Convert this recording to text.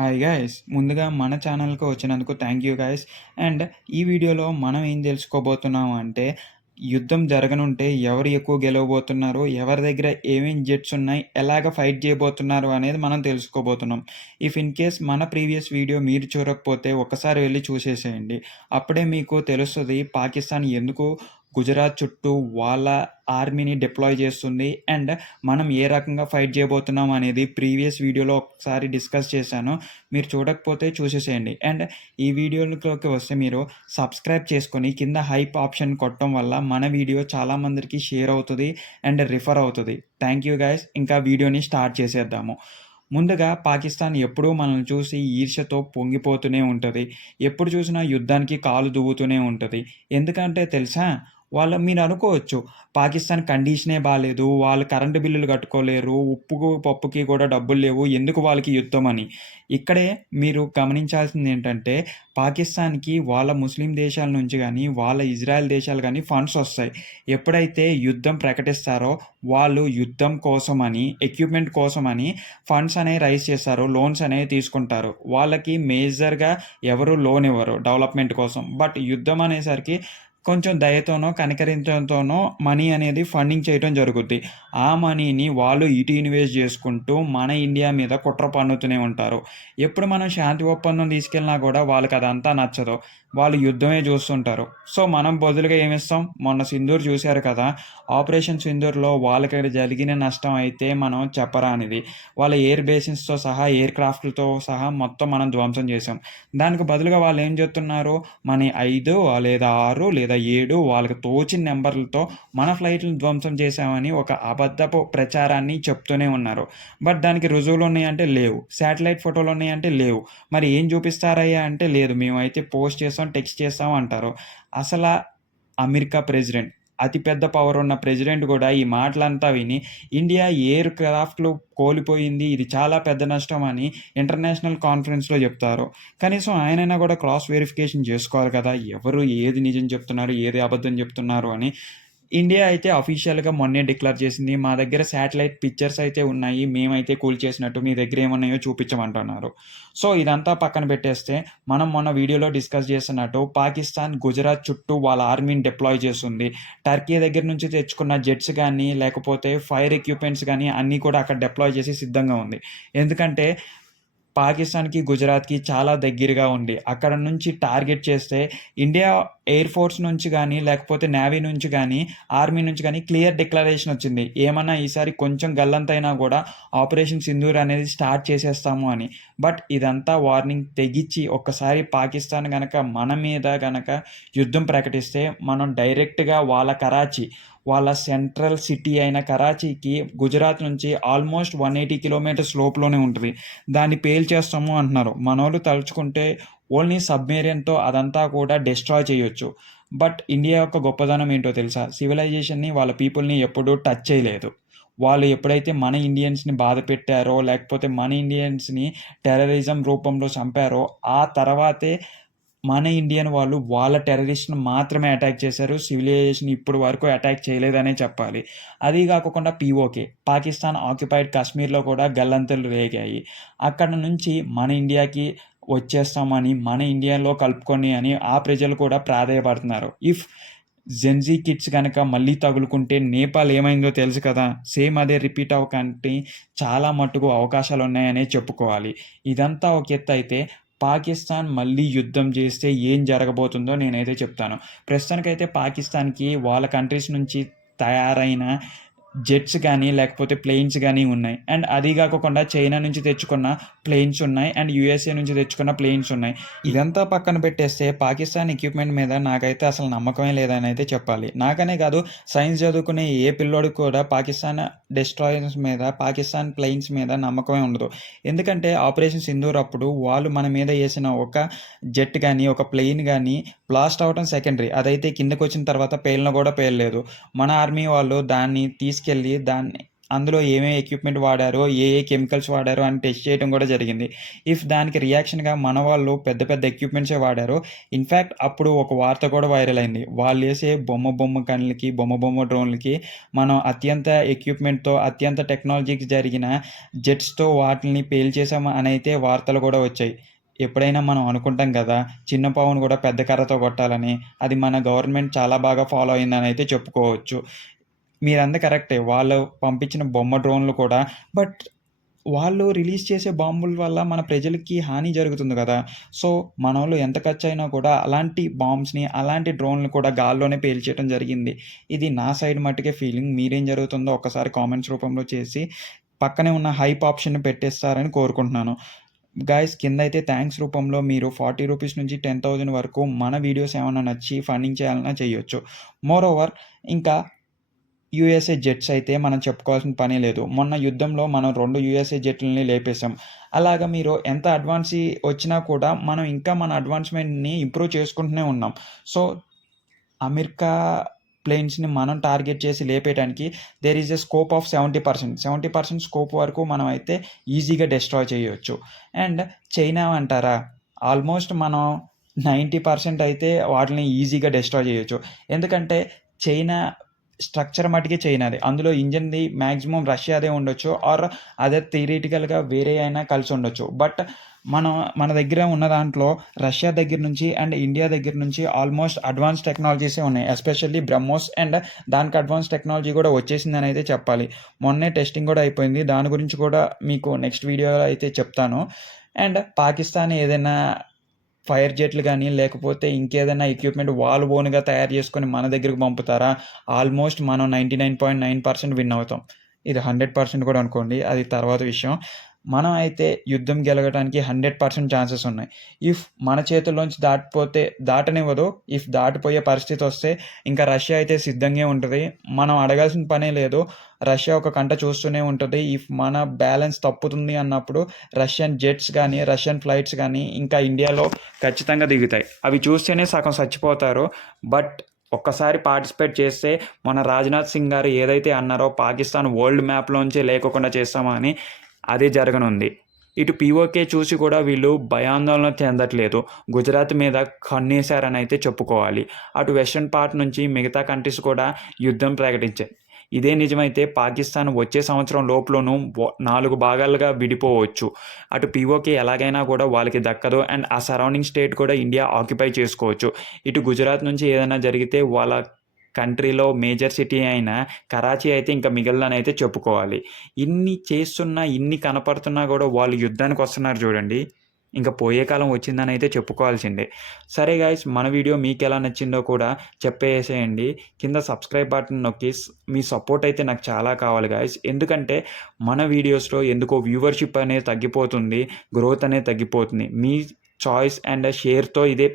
Hi guys! ముందుగా మన ఛానల్‌కి వచ్చినందుకు థ్యాంక్ యూ గైస్. అండ్ ఈ వీడియోలో మనం ఏం తెలుసుకోబోతున్నాం అంటే, యుద్ధం జరగనుంటే ఎవరు ఎక్కువ గెలవబోతున్నారు, ఎవరి దగ్గర ఏమేం జెట్స్ ఉన్నాయి, ఎలాగ ఫైట్ చేయబోతున్నారు అనేది మనం తెలుసుకోబోతున్నాం. ఇఫ్ ఇన్ కేస్ మన ప్రీవియస్ వీడియో మీరు చూడకపోతే ఒక్కసారి వెళ్లి చూసేసేయండి. అప్పుడే మీకు తెలుస్తది పాకిస్తాన్ ఎందుకు గుజరాత్ చుట్టూ వాళ్ళ ఆర్మీని డిప్లాయ్ చేస్తుంది. అండ్ మనం ఏ రకంగా ఫైట్ చేయబోతున్నాం అనేది ప్రీవియస్ వీడియోలో ఒకసారి డిస్కస్ చేశాను. మీరు చూడకపోతే చూసేసేయండి. అండ్ ఈ వీడియోలోకి వస్తే మీరు సబ్స్క్రైబ్ చేసుకొని కింద హైప్ ఆప్షన్ కొట్టడం వల్ల మన వీడియో చాలామందికి షేర్ అవుతుంది అండ్ రిఫర్ అవుతుంది. Thank you guys. ఇంకా వీడియోని స్టార్ట్ చేసేద్దాము. ముందుగా పాకిస్తాన్ ఎప్పుడూ మనల్ని చూసి ఈర్ష్యతో పొంగిపోతూనే ఉంటుంది. ఎప్పుడు చూసినా యుద్ధానికి కాలు దువ్వుతూనే ఉంటుంది. ఎందుకంటే తెలుసా? మీరు అనుకోవచ్చు, పాకిస్తాన్ కండిషనే బాలేదు, వాళ్ళు కరెంటు బిల్లులు కట్టుకోలేరు, ఉప్పుకు, పప్పుకి కూడా డబ్బులు లేవు, ఎందుకు వాళ్ళకి యుద్ధం అని. ఇక్కడే మీరు గమనించాల్సింది ఏంటంటే, పాకిస్తాన్‌కి వాళ్ళ ముస్లిం దేశాల నుంచి గానీ, వాళ్ళ ఇజ్రాయెల్ దేశాలు గానీ ఫండ్స్ వస్తాయి. ఎప్పుడైతే యుద్ధం ప్రకటిస్తారో, వాళ్ళు యుద్ధం కోసమని, ఎక్విప్‌మెంట్ కోసమని ఫండ్స్ అనేవి రైజ్ చేస్తారు. లోన్స్ అనేవి తీసుకుంటారు. వాళ్ళకి మేజర్‌గా ఎవరు లోన్ ఇవ్వరు డెవలప్‌మెంట్ కోసం. బట్ యుద్ధం అనేసరికి కొంచెం దయతోనో, కనికరించడంతోనో మనీ అనేది ఫండింగ్ చేయటం జరుగుద్ది. ఆ మనీని వాళ్ళు ఇటు ఇన్వెస్ట్ చేసుకుంటూ మన ఇండియా మీద కుట్ర పన్నుతూనే ఉంటారు. ఎప్పుడు మనం శాంతి ఒప్పందం తీసుకెళ్ళినా కూడా వాళ్ళకి అదంతా నచ్చదు. వాళ్ళు యుద్ధమే చూస్తుంటారు. సో, మనం బదులుగా ఏమిస్తాం? మొన్న సింధూర్ చూశారు కదా! ఆపరేషన్ సింధూర్‌లో వాళ్ళకి జరిగిన నష్టం అయితే మనం చెప్పరానిది. వాళ్ళ ఎయిర్ బేసిస్‌తో సహా, ఎయిర్ క్రాఫ్ట్‌లతో సహా మొత్తం మనం ధ్వంసం చేశాం. దానికి బదులుగా వాళ్ళేం చెప్తున్నారు? మన 5 లేదా 6 లేదా 7 వాళ్ళకి తోచిన నంబర్‌లతో మన ఫ్లైట్‌లను ధ్వంసం చేశామని ఒక అబద్ధపు ప్రచారాన్ని చెప్తూనే ఉన్నారు. బట్ దానికి రుజువులున్నాయంటే లేవు. శాటిలైట్ ఫోటోలున్నాయంటే లేవు. మరి ఏం చూపిస్తారయ్యా అంటే లేదు. మేమైతే పోస్ట్ చేసాం, టెక్స్ట్ చేసాం అంటారు. అసలా అమెరికా ప్రెసిడెంట్, అతి పెద్ద పవర్ ఉన్న ప్రెసిడెంట్ గూడా ఈ మాటలంతా విని ఇండియా ఎయిర్ క్రాఫ్ట్‌లు కోల్పోయింది, ఇది చాలా పెద్ద నష్టం అని ఇంటర్నేషనల్ కాన్ఫరెన్స్‌లో చెప్తారు. కనీసం ఆయనైనా గూడా క్రాస్ వెరిఫికేషన్ జేసుకోవాలి కదా! ఎవరు ఏది నిజం చెప్తున్నారు, ఏది అబద్ధం చెప్తున్నారు అని. ఇండియా అయితే అఫీషియల్‌గా మొన్నే డిక్లేర్ చేసింది. మా దగ్గర శాటిలైట్ పిక్చర్స్ అయితే ఉన్నాయి. మేమైతే కూల్చేసినట్టు. మీ దగ్గర ఏమున్నాయో చూపించమంటున్నారు. సో, ఇదంతా పక్కన పెట్టేస్తే మనం మొన్న వీడియోలో డిస్కస్ చేస్తున్నట్టు పాకిస్తాన్ గుజరాత్ చుట్టూ వాళ్ళ ఆర్మీని డిప్లాయ్ చేస్తుంది. టర్కీ దగ్గర నుంచి తెచ్చుకున్న జెట్స్ గానీ, లేకపోతే ఫైర్ ఎక్విప్‌మెంట్స్ గానీ అన్నీ కూడా అక్కడ డిప్లాయ్ చేసి సిద్ధంగా ఉంది. ఎందుకంటే పాకిస్తాన్‌కి, గుజరాత్‌కి చాలా దగ్గరగా ఉంది. అక్కడ నుంచి టార్గెట్ చేస్తే ఇండియా ఎయిర్ ఫోర్స్ నుంచి గానీ, లేకపోతే నేవీ నుంచి గానీ, ఆర్మీ నుంచి గానీ క్లియర్ డిక్లరేషన్ వచ్చింది. ఏమన్నా ఈసారి కొంచెం గల్లంతైనా గూడా ఆపరేషన్ సింధూర్ అనేది స్టార్ట్ చేసేస్తాము అని. బట్ ఇదంతా వార్నింగ్ తెగించి ఒక్కసారి పాకిస్తాన్ గనక మన మీద గనక యుద్ధం ప్రకటిస్తే మనం డైరెక్ట్‌గా వాళ్ళ కరాచీ, వాళ్ళ సెంట్రల్ సిటీ అయిన కరాచీకి గుజరాత్ నుంచి ఆల్మోస్ట్ 180 కిలోమీటర్స్ లోపులోనే ఉంటది. దాన్ని పేల్చేస్తాము అంటున్నారు. మనోళ్ళు తలుచుకుంటే ఓన్లీ సబ్‌మెరైన్‌తో అదంతా కూడా డిస్ట్రాయ్ చేయొచ్చు. బట్ ఇండియా యొక్క గొప్పదనం ఏంటో తెలుసా? సివిలైజేషన్‌ని, వాళ్ళ పీపుల్‌ని ఎప్పుడూ టచ్ చేయలేదు. వాళ్ళు ఎప్పుడైతే మన ఇండియన్స్‌ని బాధపెట్టారో, లేకపోతే మన ఇండియన్స్‌ని టెర్రరిజం రూపంలో చంపారో, ఆ తర్వాతే మన ఇండియన్ వాళ్ళు వాళ్ళ టెర్రరిస్ట్‌ని మాత్రమే అటాక్ చేశారు. సివిలైజేషన్ ఇప్పటి వరకు అటాక్ చేయలేదనే చెప్పాలి. అదీ గాకోకుండా పీఓకే, పాకిస్తాన్ ఆక్యుపైడ్ కాశ్మీర్‌లో కూడా గల్లంతులు రేగాయి. అక్కడ నుంచి మన ఇండియాకి వచ్చేస్తామని, మన ఇండియాలో కలుపుకొని అని ఆ ప్రజలు కూడా ప్రాధేయపడుతున్నారు. జెన్‌జీ కిడ్స్ గనక మళ్ళీ తగులుకుంటే నేపాల్ ఏమైందో తెలుసు కదా! సేమ్ అదే రిపీట్ అవ్వకంటి చాలా మట్టుకు అవకాశాలున్నాయనే చెప్పుకోవాలి. ఇదంతా ఒక ఎత్తయితే పాకిస్తాన్ మళ్ళీ యుద్ధం చేస్తే ఏం జరగబోతుందో నేనైతే చెప్తాను. ప్రస్తుతానికైతే పాకిస్తాన్‌కి వాళ్ళ కంట్రీస్ నుంచి తయారైన జెట్స్ గానీ, లేకపోతే ప్లేన్స్ గానీ ఉన్నాయి. అండ్ అది గాకోకుండా చైనా నుంచి తెచ్చుకున్న ప్లేన్స్ ఉన్నాయి. అండ్ యూఎస్ఏ నుంచి తెచ్చుకున్న ప్లేన్స్ ఉన్నాయి. ఇదంతా పక్కన పెట్టేస్తే పాకిస్తాన్ ఎక్విప్‌మెంట్ మీద నాకైతే అసలు నమ్మకమే లేదనైతే చెప్పాలి. నాకనే కాదు, సైన్స్ చదువుకునే ఏ పిల్లోడికి కూడా పాకిస్తాన్ డెస్ట్రాయర్స్ మీద, పాకిస్తాన్ ప్లేన్స్ మీద నమ్మకమే ఉండదు. ఎందుకంటే ఆపరేషన్ సింధూర్ అప్పుడు వాళ్ళు మన మీద ఏసిన ఒక జెట్ గానీ, ఒక ప్లేన్ గానీ బ్లాస్ట్ అవ్వటం సెకండరీ. అదైతే కిందకొచ్చిన తర్వాత పేలినా కూడా పేలలేదు. మన ఆర్మీ వాళ్ళు దాన్ని తీసుకెళ్ళి అందులో ఏమేమి ఎక్విప్మెంట్ వాడారో, ఏ ఏ కెమికల్స్ వాడారో అని టెస్ట్ చేయడం కూడా జరిగింది. ఇఫ్ దానికి రియాక్షన్‌గా మన వాళ్ళు పెద్ద పెద్ద ఎక్విప్మెంట్సే వాడారు. ఇన్‌ఫాక్ట్ అప్పుడు ఒక వార్త కూడా వైరల్ అయింది. వాళ్ళేసే బొమ్మ గన్‌లకి, బొమ్మ డ్రోన్‌లకి మనం అత్యంత ఎక్విప్మెంట్‌తో, అత్యంత టెక్నాలజీకి జరిగిన జెట్స్‌తో వాటిల్ని పేల్చేసాము అనైతే వార్తలు కూడా వచ్చాయి. ఎప్పుడైనా మనం అనుకుంటాం కదా! చిన్న పావును కూడా పెద్ద కర్రతో కొట్టాలని. అది మన గవర్నమెంట్ చాలా బాగా ఫాలో అయిందనైతే చెప్పుకోవచ్చు. మీరంది కరెక్టే. వాళ్ళు పంపించిన బొమ్మ డ్రోన్‌లు కూడా బట్ వాళ్ళు రిలీజ్ చేసే బాంబుల వల్ల మన ప్రజలకి హాని జరుగుతుంది గదా! సో, మనోళ్ళు ఎంత ఖర్చయినా కూడా అలాంటి బాంబ్స్‌ని, అలాంటి డ్రోన్‌లు కూడా గాల్లోనే పేల్చేయటం జరిగింది. ఇది నా సైడ్ మట్టుకే ఫీలింగ్. మీరేం జరుగుతుందో ఒక్కసారి కామెంట్స్ రూపంలో చేసి, పక్కనే ఉన్న హైప్ ఆప్షన్‌ని పెట్టేస్తారని కోరుకుంటున్నాను. గైస్ కిందైతే థాంక్స్ రూపంలో మీరు ₹40 నుంచి 10,000 వరకు మన వీడియోస్ ఏమన్నా నచ్చి ఫండింగ్ చేయాలన్నా చేయొచ్చు. మోరోవర్ ఇంకా యూఎస్ఏ జెట్స్ అయితే మనం చెప్పుకోవాల్సిన పనే లేదు. మొన్న యుద్ధంలో మనం 2 యూఎస్ఏ జెట్లని లేపేసాం. అలాగా మీరు ఎంత అడ్వాన్సీ వచ్చినా కూడా మనం ఇంకా మన అడ్వాన్స్‌మెంట్‌ని ఇంప్రూవ్ చేసుకుంటూనే ఉన్నాం. సో, అమెరికా ప్లేన్స్‌ని మనం టార్గెట్ చేసి లేపేయడానికి there is a scope of 70%. 70% scope వరకు మనం అయితే ఈజీగా డెస్ట్రాయ్ చేయొచ్చు. అండ్ చైనా అంటారా? ఆల్మోస్ట్ మనం 90% అయితే వాటిని ఈజీగా డెస్ట్రాయ్ చేయొచ్చు. ఎందుకంటే చైనా స్ట్రక్చర్ మటికే చైనాది. అందులో ఇంజిన్‌ది మాక్సిమం రష్యాదే ఉండొచ్చు. ఆర్ అదే థియరిటికల్‌గా వేరే అయినా కలిసుండొచ్చు. బట్ మన దగ్గర ఉన్న దాంట్లో రష్యా దగ్గర నుంచి అండ్ ఇండియా దగ్గర నుంచి ఆల్మోస్ట్ అడ్వాన్స్ టెక్నాలజీసే ఉన్నాయి. ఎస్పెషల్లీ బ్రహ్మోస్ అండ్ దానికి అడ్వాన్స్ టెక్నాలజీ కూడా వచ్చేసిందనైతే చెప్పాలి. మొన్నే టెస్టింగ్ కూడా అయిపోయింది. దాని గురించి కూడా మీకు నెక్స్ట్ వీడియోలో అయితే చెప్తాను. అండ్ పాకిస్తాన్ ఏదైనా ఫైర్ జెట్లు గానీ, లేకపోతే ఇంకేదైనా ఎక్విప్‌మెంట్ వాళ్ళు ఓన్‌గా తయారు చేసుకొని మన దగ్గరికి పంపుతారా? ఆల్మోస్ట్ మనం 99.9% విన్ అవుతాం. ఇది 100% కూడా అనుకోండి. అది తర్వాత విషయం. మనం అయితే యుద్ధం గెలవడానికి 100% ఛాన్సెస్ ఉన్నాయి. ఇఫ్ మన చేతుల్లోంచి దాటనివ్వదు. ఇఫ్ దాటిపోయే పరిస్థితొస్తే ఇంకా రష్యా అయితే సిద్ధంగే ఉంటది. మనం అడగాల్సిన పనే లేదు. రష్యా ఒక కంట చూస్తూనే ఉంటది. ఇఫ్ మన బ్యాలెన్స్ తప్పుతుంది అన్నప్పుడు రష్యన్ జెట్స్ గానీ, రష్యన్ ఫ్లైట్స్ గానీ ఇంకా ఇండియాలో ఖచ్చితంగా దిగుతాయి. అవి చూస్తేనే సగం సచ్చిపోతారు. బట్ ఒక్కసారి పార్టిసిపేట్ చేస్తే మన రాజ్‌నాథ్ సింగ్ గారు ఏదైతే అన్నారో పాకిస్తాన్ వరల్డ్ మ్యాప్‌లోంచే లేకోకుండా చేస్తాము అని అదే జరగనుంది. ఇటు పీఓకే చూసి కూడా వీళ్ళు భయాందోళన చెందట్లేదు. గుజరాత్ మీద కన్నేశారనైతే చెప్పుకోవాలి. అటు వెస్టర్న్ పార్ట్ నుంచి మిగతా కంట్రీస్ కూడా యుద్ధం ప్రకటించాయి. ఇదే నిజమైతే పాకిస్తాన్ వచ్చే సంవత్సరం లోపులోనూ 4 భాగాలుగా విడిపోవచ్చు. అటు పీఓకే ఎలాగైనా కూడా వాళ్ళకి దక్కదు. అండ్ ఆ సరౌండింగ్ స్టేట్ కూడా ఇండియా ఆక్యుపై చేసుకోవచ్చు. ఇటు గుజరాత్ నుంచి ఏదైనా జరిగితే వాళ్ళ కంట్రీలో మేజర్ సిటీ అయిన కరాచీ అయితే ఇంకా మిగలదనైతే చెప్పుకోవాలి. ఇన్ని చేస్తున్నా, ఇన్ని కనపడుతున్నా కూడా వాళ్ళు యుద్ధానికొస్తున్నారు చూడండి. ఇంక పోయే కాలం వచ్చిందనైతే చెప్పుకోవాల్సిందే. సరే గైస్ మన వీడియో మీకెలా నచ్చిందో కూడా చెప్పేసేయండి. కింద సబ్స్క్రైబ్ బటన్ నొక్కి మీ సపోర్ట్ అయితే నాకు చాలా కావాలి గైస్. ఎందుకంటే మన వీడియోస్‌లో ఎందుకో వ్యూవర్‌షిప్ అనేది తగ్గిపోతుంది. గ్రోత్ అనేది తగ్గిపోతుంది. మీ చాయిస్ అండ్ షేర్‌తో ఇదే